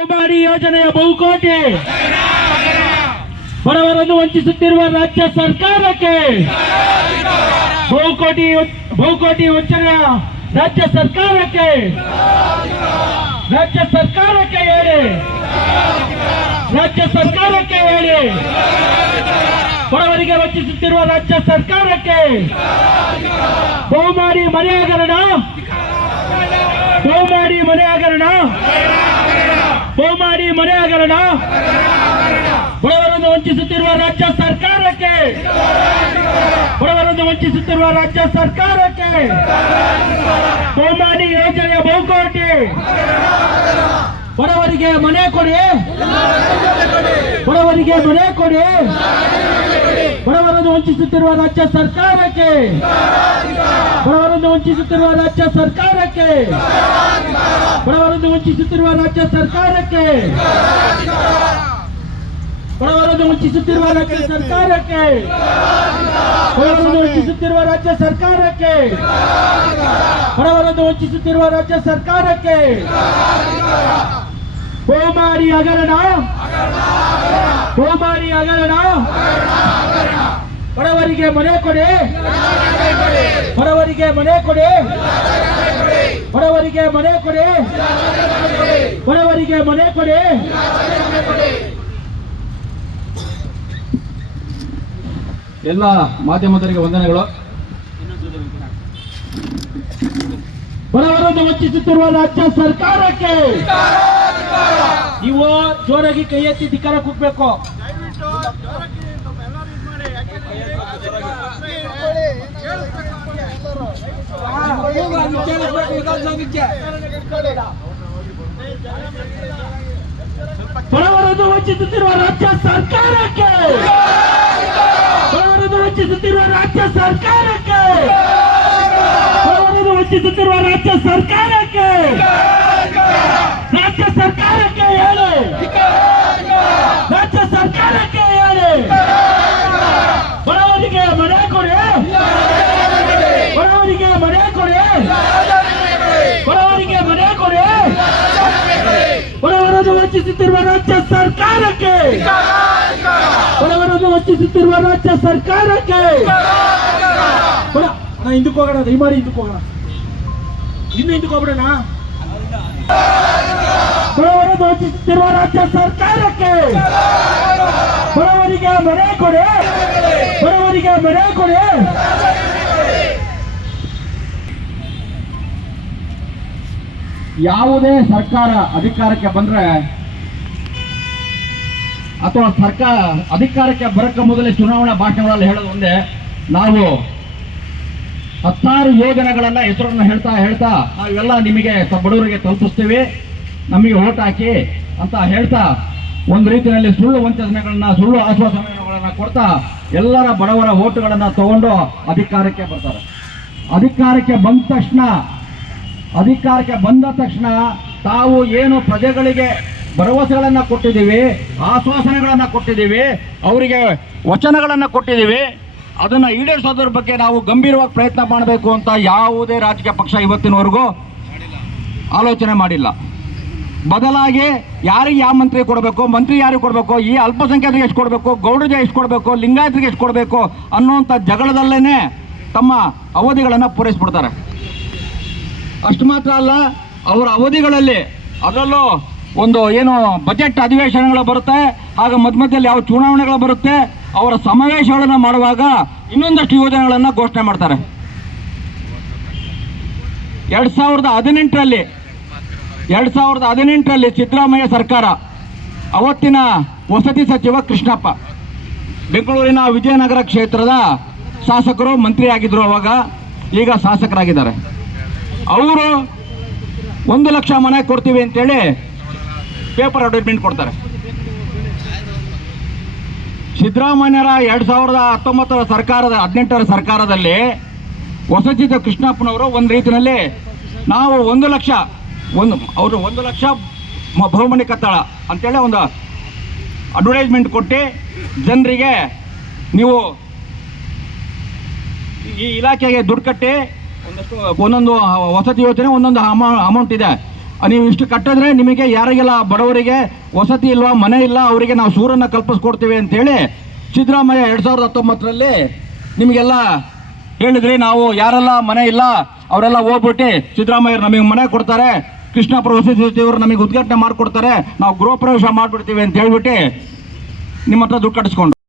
ಬಹುಮಾಡಿ ಯೋಜನೆಯ ಬಹುಕೋಟಿ ಬಡವರನ್ನು ವಂಚಿಸುತ್ತಿರುವ ರಾಜ್ಯ ಸರ್ಕಾರಕ್ಕೆ ಬಹುಕೋಟಿ ವಂಚನೆಯ ರಾಜ್ಯ ಸರ್ಕಾರಕ್ಕೆ ಹೇಳಿ ಬಡವರಿಗೆ ವಂಚಿಸುತ್ತಿರುವ ರಾಜ್ಯ ಸರ್ಕಾರಕ್ಕೆ ಬಹುಮಾಡಿ ಮನೆ ಹಗರಣ ಬಡವರನ್ನು ವಂಚಿಸುತ್ತಿರುವ ರಾಜ್ಯ ಸರ್ಕಾರಕ್ಕೆ ಬಹುಮಾಡಿ ಯೋಜನೆಯ ಬಹುಕೋಟಿ ಬಡವರಿಗೆ ಮನೆ ಕೊಡಿ ಬಡವರನ್ನು ವಂಚಿಸುತ್ತಿರುವ ರಾಜ್ಯ ಸರ್ಕಾರಕ್ಕೆ ಬಹುಮಾಡಿ ಹಗರಣ ಬಡವರಿಗೆ ಮನೆ ಕೊಡಿ ಎಲ್ಲ ಮಾಧ್ಯಮದವರಿಗೆ ವಂದನೆಗಳು. ಬಡವರನ್ನು ವಂಚಿಸುತ್ತಿರುವ ರಾಜ್ಯ ಸರ್ಕಾರಕ್ಕೆ ನೀವು ಜೋರಾಗಿ ಕೈ ಎತ್ತಿ ಧಿಕ್ಕಾರ ಕೂಗಬೇಕು. ಬಡವರನ್ನು ವಂಚಿಸುತ್ತಿರುವ ರಾಜ್ಯ ಸರ್ಕಾರಕ್ಕೆ ಹೇಳಿ ಬಡವರಿಗೆ ಮನೆ ಕೊಡಿ ಬಡವರನ್ನು ವಂಚಿಸುತ್ತಿರುವ ರಾಜ್ಯ ಸರ್ಕಾರಕ್ಕೆ ಹಿಂದಕ್ಕೆ ಹೋಗೋಣ, ದಯಮಾಡಿ ಹಿಂದಕ್ಕೆ ಹೋಗೋಣ, ಹಿಂದಕ್ಕೆ ಹೋಗ್ಬಿಡೋಣ. ಬಡವರನ್ನು ವಂಚಿಸುತ್ತಿರುವ ರಾಜ್ಯ ಸರ್ಕಾರಕ್ಕೆ ಬಡವರಿಗೆ ಮನೆ ಕೊಡಿ. ಯಾವುದೇ ಸರ್ಕಾರ ಅಧಿಕಾರಕ್ಕೆ ಬಂದ್ರೆ ಅಥವಾ ಸರ್ಕಾರ ಅಧಿಕಾರಕ್ಕೆ ಬರಕ್ಕೆ ಮೊದಲೇ ಚುನಾವಣಾ ಭಾಷಣಗಳಲ್ಲಿ ಹೇಳೋದು ಒಂದೇ, ನಾವು 16 ಯೋಜನೆಗಳನ್ನ ಹೆಸರನ್ನು ಹೇಳ್ತಾ ನಾವೆಲ್ಲ ನಿಮಗೆ ಬಡವರಿಗೆ ತಲುಪಿಸ್ತೀವಿ, ನಮಗೆ ಓಟ್ ಹಾಕಿ ಅಂತ ಹೇಳ್ತಾ ಒಂದು ರೀತಿಯಲ್ಲಿ ಸುಳ್ಳು ವಂಚನೆಗಳನ್ನ, ಸುಳ್ಳು ಆಶ್ವಾಸನೆಗಳನ್ನ ಕೊಡ್ತಾ ಎಲ್ಲರ ಬಡವರ ಓಟುಗಳನ್ನ ತಗೊಂಡು ಅಧಿಕಾರಕ್ಕೆ ಬರ್ತಾರೆ. ಅಧಿಕಾರಕ್ಕೆ ಬಂದ ತಕ್ಷಣ ತಾವು ಏನು ಪ್ರಜೆಗಳಿಗೆ ಭರವಸೆಗಳನ್ನ ಕೊಟ್ಟಿದ್ದೀವಿ, ಆಶ್ವಾಸನೆಗಳನ್ನ ಕೊಟ್ಟಿದ್ದೀವಿ, ಅವರಿಗೆ ವಚನಗಳನ್ನ ಕೊಟ್ಟಿದ್ದೀವಿ, ಅದನ್ನ ಈಡೇರಿಸೋದ್ರ ಬಗ್ಗೆ ನಾವು ಗಂಭೀರವಾಗಿ ಪ್ರಯತ್ನ ಮಾಡಬೇಕು ಅಂತ ಯಾವುದೇ ರಾಜಕೀಯ ಪಕ್ಷ ಇವತ್ತಿನವರೆಗೂ ಆಲೋಚನೆ ಮಾಡಿಲ್ಲ. ಬದಲಾಗಿ ಯಾರಿಗೆ ಯಾವ ಮಂತ್ರಿ ಕೊಡಬೇಕು, ಮಂತ್ರಿ ಯಾರಿಗೆ ಕೊಡಬೇಕು, ಈ ಅಲ್ಪಸಂಖ್ಯಾತರಿಗೆ ಎಷ್ಟು ಕೊಡಬೇಕು, ಗೌಡರಿಗೆ ಎಷ್ಟು ಕೊಡಬೇಕು, ಲಿಂಗಾಯತರಿಗೆ ಎಷ್ಟು ಕೊಡಬೇಕು ಅನ್ನುವಂಥ ಜಗಳದಲ್ಲೇ ತಮ್ಮ ಅವಧಿಗಳನ್ನು ಪೂರೈಸ್ಬಿಡ್ತಾರೆ. ಅಷ್ಟು ಮಾತ್ರ ಅಲ್ಲ, ಅವರ ಅವಧಿಗಳಲ್ಲಿ ಅದರಲ್ಲೂ ಒಂದು ಏನು ಬಜೆಟ್ ಅಧಿವೇಶನಗಳು ಬರುತ್ತೆ, ಆಗ ಮಧ್ಯದಲ್ಲಿ ಯಾವ ಚುನಾವಣೆಗಳು ಬರುತ್ತೆ, ಅವರ ಸಮಾವೇಶಗಳನ್ನು ಮಾಡುವಾಗ ಇನ್ನೊಂದಷ್ಟು ಯೋಜನೆಗಳನ್ನು ಘೋಷಣೆ ಮಾಡ್ತಾರೆ. 2018ರಲ್ಲಿ ಸಿದ್ದರಾಮಯ್ಯ ಸರ್ಕಾರ, ಅವತ್ತಿನ ವಸತಿ ಸಚಿವ ಕೃಷ್ಣಪ್ಪ, ಬೆಂಗಳೂರಿನ ವಿಜಯನಗರ ಕ್ಷೇತ್ರದ ಶಾಸಕರು, ಮಂತ್ರಿ ಆಗಿದ್ರು ಅವಾಗ, ಈಗ ಶಾಸಕರಾಗಿದ್ದಾರೆ. ಅವರು 1 ಲಕ್ಷ ಮನೆ ಕೊಡ್ತೀವಿ ಅಂತೇಳಿ ಪೇಪರ್ ಅಡ್ವರ್ಟೈಸ್ಮೆಂಟ್ ಕೊಡ್ತಾರೆ. ಸಿದ್ದರಾಮಯ್ಯರ 2019 ಸರ್ಕಾರದ 18ರ ಸರ್ಕಾರದಲ್ಲಿ ವಸತಿ ಕೃಷ್ಣಪ್ಪನವರು ಒಂದು ರೀತಿಯಲ್ಲಿ ನಾವು 1 ಲಕ್ಷ ಬಹುಮನಿ ಕತ್ತಾಳ ಅಂತೇಳಿ ಒಂದು ಅಡ್ವರ್ಟೈಸ್ಮೆಂಟ್ ಕೊಟ್ಟು ಜನರಿಗೆ ನೀವು ಈ ಇಲಾಖೆಗೆ ದುಡ್ಡು ಕಟ್ಟಿ ಒಂದೊಂದು ವಸತಿ ಯೋಜನೆ ಒಂದೊಂದು ಅಮೌಂಟ್ ಇದೆ, ನೀವು ಇಷ್ಟು ಕಟ್ಟಿದ್ರೆ ನಿಮಗೆ ಯಾರಿಗೆಲ್ಲ ಬಡವರಿಗೆ ವಸತಿ ಇಲ್ವಾ, ಮನೆ ಇಲ್ಲ, ಅವರಿಗೆ ನಾವು ಸೂರನ್ನು ಕಲ್ಪಿಸ್ಕೊಡ್ತೀವಿ ಅಂತೇಳಿ ಸಿದ್ದರಾಮಯ್ಯ 2019ರಲ್ಲಿ ನಿಮಗೆಲ್ಲ ಹೇಳಿದ್ರಿ. ನಾವು ಯಾರೆಲ್ಲ ಮನೆ ಇಲ್ಲ ಅವರೆಲ್ಲ ಹೋಗ್ಬಿಟ್ಟು ಸಿದ್ದರಾಮಯ್ಯರು ನಮಗೆ ಮನೆ ಕೊಡ್ತಾರೆ, ಕೃಷ್ಣಾಪುರ ವಸತಿ ಸಚಿವರು ನಮಗೆ ಉದ್ಘಾಟನೆ ಮಾಡಿಕೊಡ್ತಾರೆ, ನಾವು ಗೃಹ ಪ್ರವೇಶ ಮಾಡಿಬಿಡ್ತೀವಿ ಅಂತ ಹೇಳ್ಬಿಟ್ಟು ನಿಮ್ಮ ಹತ್ರ ದುಡ್ಡು ಕಟ್ಟಿಸ್ಕೊಂಡು